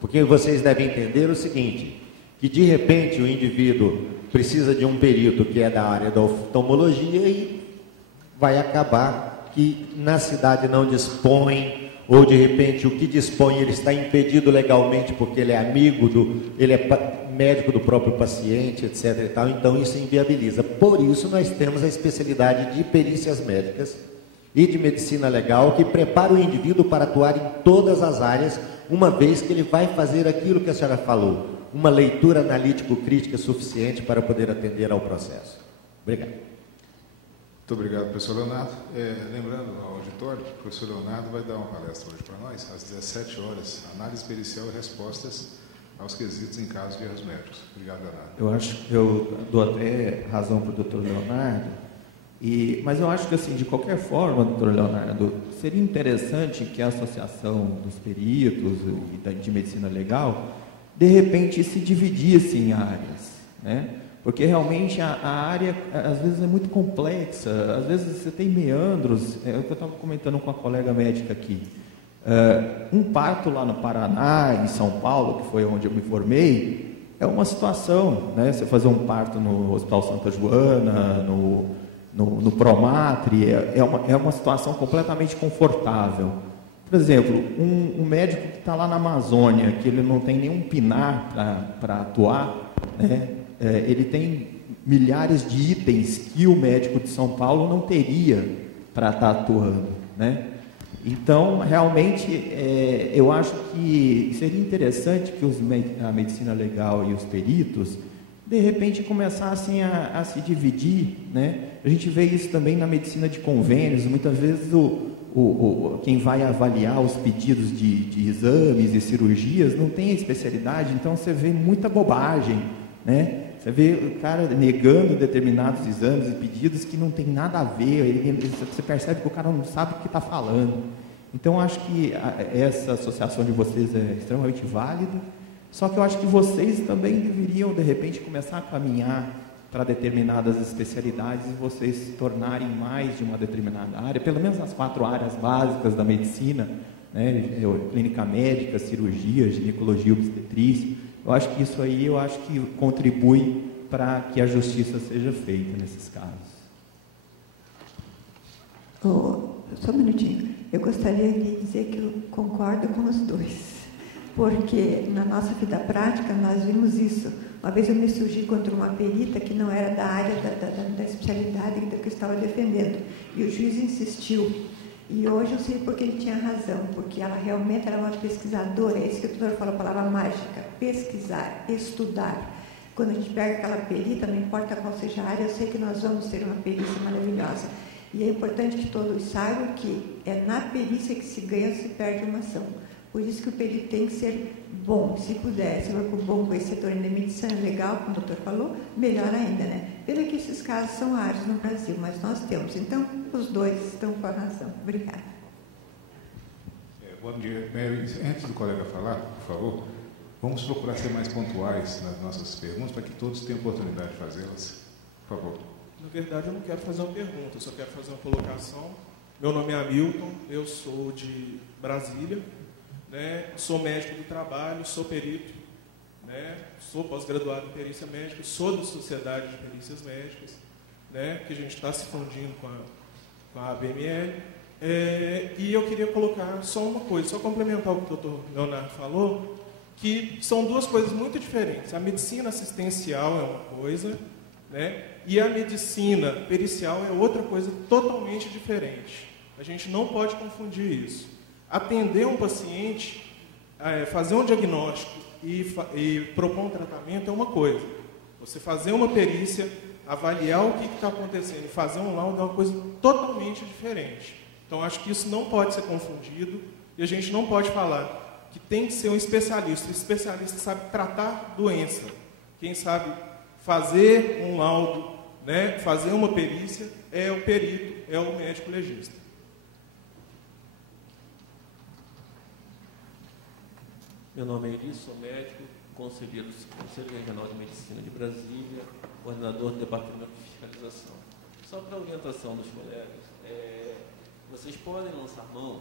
Porque vocês devem entender o seguinte, que de repente o indivíduo precisa de um perito que é da área da oftalmologia e vai acabar que na cidade não dispõe, ou de repente o que dispõe ele está impedido legalmente porque ele é ele é médico do próprio paciente, etc. e tal, então isso inviabiliza. Por isso nós temos a especialidade de perícias médicas e de medicina legal que prepara o indivíduo para atuar em todas as áreas, uma vez que ele vai fazer aquilo que a senhora falou, uma leitura analítico-crítica suficiente para poder atender ao processo. Obrigado. Muito obrigado, professor Leonardo. Lembrando ao auditório que o professor Leonardo vai dar uma palestra hoje para nós, às 17 horas, análise pericial e respostas aos quesitos em casos de erros médicos. Obrigado, Leonardo. Eu dou até razão para o doutor Leonardo, mas eu acho que, assim, de qualquer forma, doutor Leonardo, seria interessante que a Associação dos Peritos e de Medicina Legal, de repente, se dividisse em áreas, né? Porque realmente a área, às vezes, é muito complexa, às vezes você tem meandros, é o que eu estava comentando com a colega médica aqui. Um parto lá no Paraná, em São Paulo, que foi onde eu me formei, é uma situação, né? Você fazer um parto no Hospital Santa Joana, no Promatre, é uma situação completamente confortável. Por exemplo, um médico que está lá na Amazônia, que ele não tem nenhum pinar para atuar, né? Ele tem milhares de itens que o médico de São Paulo não teria para estar atuando, né? Então, realmente, eu acho que seria interessante que a medicina legal e os peritos, de repente, começassem a se dividir, né? A gente vê isso também na medicina de convênios. Muitas vezes quem vai avaliar os pedidos de exames e cirurgias não tem a especialidade, então você vê muita bobagem, né? Você vê o cara negando determinados exames e pedidos que não tem nada a ver, você percebe que o cara não sabe o que está falando. Então, acho que essa associação de vocês é extremamente válida, só que eu acho que vocês também deveriam, de repente, começar a caminhar para determinadas especialidades e vocês se tornarem mais de uma determinada área, pelo menos as 4 áreas básicas da medicina, né? Clínica médica, cirurgia, ginecologia, obstetrícia. Eu acho que isso aí, contribui para que a justiça seja feita nesses casos. Só um minutinho. Eu gostaria de dizer que eu concordo com os dois, porque na nossa vida prática nós vimos isso. Uma vez eu me surgi contra uma perita que não era da área da especialidade que eu estava defendendo, e o juiz insistiu. E hoje eu sei porque ele tinha razão, porque ela realmente era uma pesquisadora, é isso que o doutor falou, a palavra mágica, pesquisar, estudar. Quando a gente pega aquela perita, não importa qual seja a área, eu sei que nós vamos ter uma perícia maravilhosa. E é importante que todos saibam que é na perícia que se ganha ou se perde uma ação. Por isso que o perito tem que ser bom, se puder, se for bom conhecedor da medicina legal, como o doutor falou, melhor ainda, né? Pena que esses casos são raros no Brasil, mas nós temos. Então, os dois estão com a razão. Obrigada. Bom dia. Antes do colega falar, por favor, vamos procurar ser mais pontuais nas nossas perguntas, para que todos tenham oportunidade de fazê-las. Por favor. Na verdade, eu não quero fazer uma pergunta, eu só quero fazer uma colocação. Meu nome é Hamilton, eu sou de Brasília, né? Sou médico do trabalho, sou perito, né? Sou pós-graduado em perícia médica, sou da Sociedade de Perícias Médicas, né? Que a gente está se fundindo com a ABML. E eu queria colocar só uma coisa, só complementar o que o doutor Leonardo falou, que são duas coisas muito diferentes. A medicina assistencial é uma coisa, né? E a medicina pericial é outra coisa totalmente diferente. A gente não pode confundir isso. Atender um paciente, fazer um diagnóstico e propor um tratamento é uma coisa. Você fazer uma perícia, avaliar o que está acontecendo e fazer um laudo é uma coisa totalmente diferente. Então, acho que isso não pode ser confundido e a gente não pode falar que tem que ser um especialista. O especialista sabe tratar doença. Quem sabe fazer um laudo, né, fazer uma perícia, é o perito, é o médico legista. Meu nome é Eli, sou médico, conselheiro do Conselho Regional de Medicina de Brasília, coordenador do Departamento de Fiscalização. Só para orientação dos colegas, vocês podem lançar mão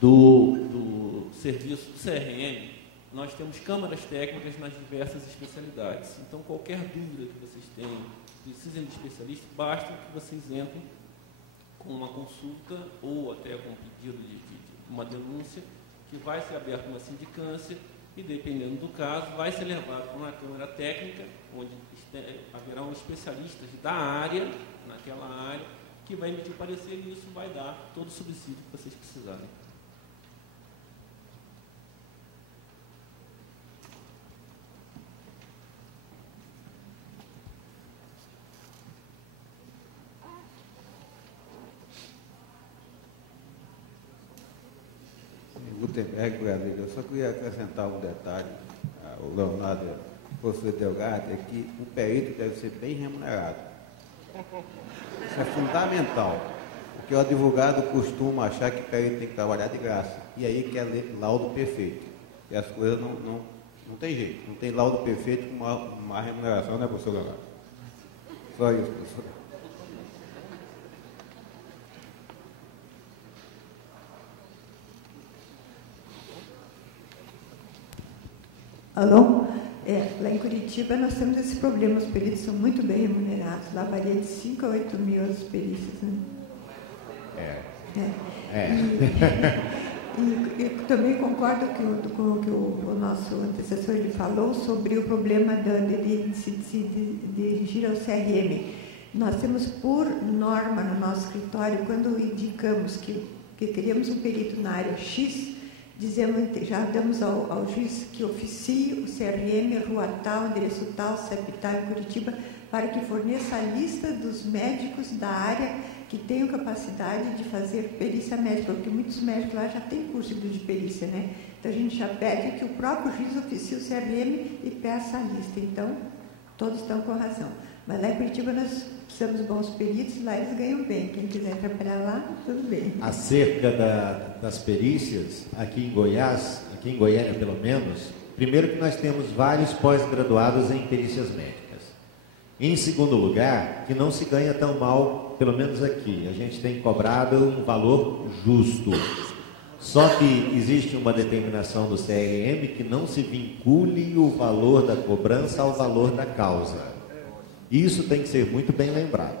do serviço do CRM, nós temos câmaras técnicas nas diversas especialidades. Então, qualquer dúvida que vocês tenham, precisem de especialista, basta que vocês entrem com uma consulta ou até com um pedido de uma denúncia, que vai ser aberta uma sindicância e, dependendo do caso, vai ser levado para uma câmara técnica, onde haverão especialistas da área, naquela área, que vai emitir o parecer e isso vai dar todo o subsídio que vocês precisarem. Gutenberg, Brasília. Eu só queria acrescentar um detalhe, o Leonardo, o professor Delgado, é que o perito deve ser bem remunerado. Isso é fundamental, porque o advogado costuma achar que o perito tem que trabalhar de graça, e aí quer ler laudo perfeito. E as coisas não tem jeito, não tem laudo perfeito com uma remuneração, né, professor Leonardo? Só isso, professor. Alô? Lá em Curitiba nós temos esse problema, os peritos são muito bem remunerados, lá varia de 5 a 8 mil as perícias, né? E eu também concordo com o que o nosso antecessor ele falou sobre o problema de se dirigir ao CRM. Nós temos por norma no nosso escritório, quando indicamos que queríamos um perito na área X, já damos ao juiz que oficie o CRM, rua tal, endereço tal, CEP tal, em Curitiba, para que forneça a lista dos médicos da área que tenham capacidade de fazer perícia médica, porque muitos médicos lá já têm curso de perícia, né? Então a gente já pede que o próprio juiz oficie o CRM e peça a lista. Então, todos estão com razão. Mas lá em Curitiba nós precisamos de bons peritos, lá eles ganham bem. Quem quiser trabalhar lá, tudo bem. Acerca das perícias, aqui em Goiás, aqui em Goiânia pelo menos, primeiro que nós temos vários pós-graduados em perícias médicas. Em segundo lugar, que não se ganha tão mal, pelo menos aqui. A gente tem cobrado um valor justo. Só que existe uma determinação do CRM que não se vincule o valor da cobrança ao valor da causa. Isso tem que ser muito bem lembrado,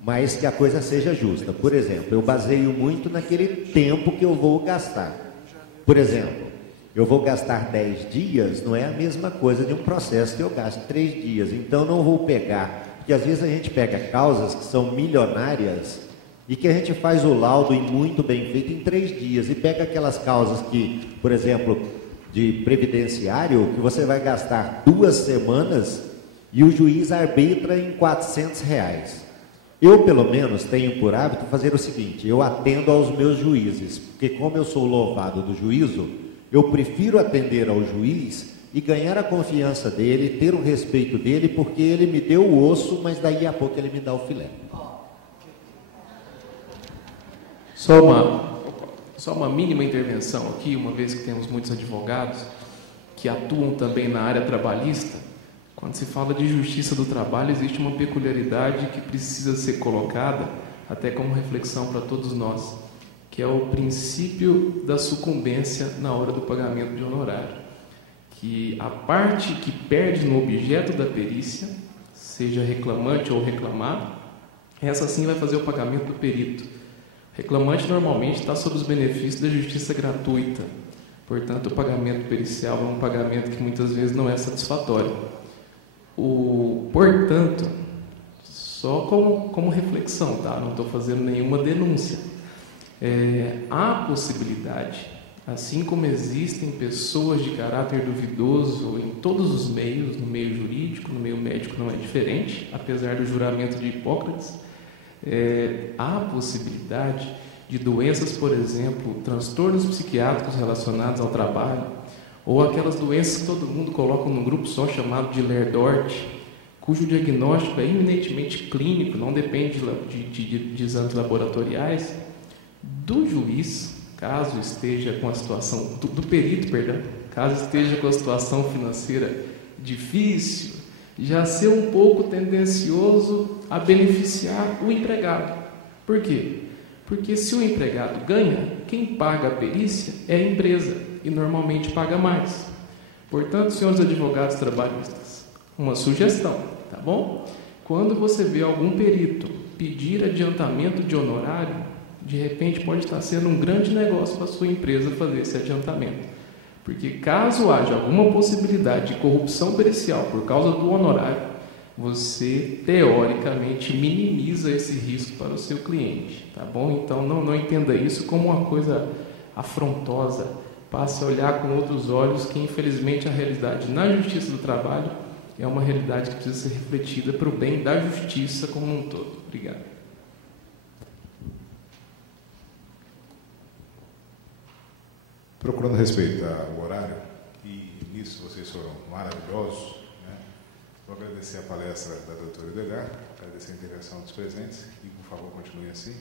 mas que a coisa seja justa. Por exemplo, eu baseio muito naquele tempo que eu vou gastar. Por exemplo, eu vou gastar 10 dias, não é a mesma coisa de um processo que eu gasto 3 dias. Então, não vou pegar, porque às vezes a gente pega causas que são milionárias e que a gente faz o laudo muito bem feito em 3 dias. E pega aquelas causas que, por exemplo, de previdenciário, que você vai gastar 2 semanas e o juiz arbitra em R$400. Eu, pelo menos, tenho por hábito fazer o seguinte: eu atendo aos meus juízes, porque como eu sou louvado do juízo, eu prefiro atender ao juiz e ganhar a confiança dele, ter o respeito dele, porque ele me deu o osso, mas daí a pouco ele me dá o filé. Só uma mínima intervenção aqui, uma vez que temos muitos advogados que atuam também na área trabalhista. Quando se fala de justiça do trabalho, existe uma peculiaridade que precisa ser colocada até como reflexão para todos nós, que é o princípio da sucumbência na hora do pagamento de honorário. Que a parte que perde no objeto da perícia, seja reclamante ou reclamado, essa sim vai fazer o pagamento do perito. O reclamante normalmente está sob os benefícios da justiça gratuita, portanto o pagamento pericial é um pagamento que muitas vezes não é satisfatório. Portanto, só como reflexão, tá? Não estou fazendo nenhuma denúncia. Há possibilidade, assim como existem pessoas de caráter duvidoso em todos os meios, no meio jurídico, no meio médico não é diferente, apesar do juramento de Hipócrates, há possibilidade de doenças, por exemplo, transtornos psiquiátricos relacionados ao trabalho, ou aquelas doenças que todo mundo coloca num grupo só chamado de Ler-Dort, cujo diagnóstico é eminentemente clínico, não depende de exames laboratoriais, do juiz, caso esteja com a situação, do perito, perdão, caso esteja com a situação financeira difícil, já ser um pouco tendencioso a beneficiar o empregado. Por quê? Porque se o empregado ganha, quem paga a perícia é a empresa, e normalmente paga mais. Portanto, senhores advogados trabalhistas, uma sugestão, tá bom? Quando você vê algum perito pedir adiantamento de honorário, de repente pode estar sendo um grande negócio para a sua empresa fazer esse adiantamento. Porque caso haja alguma possibilidade de corrupção pericial por causa do honorário, você, teoricamente, minimiza esse risco para o seu cliente, tá bom? Então, não entenda isso como uma coisa afrontosa. Passe a olhar com outros olhos que, infelizmente, a realidade na justiça do trabalho é uma realidade que precisa ser refletida para o bem da justiça como um todo. Obrigado. Procurando respeitar o horário, e nisso vocês foram maravilhosos, né? Vou agradecer a palestra da doutora Edgar, agradecer a integração dos presentes, e por favor continue assim.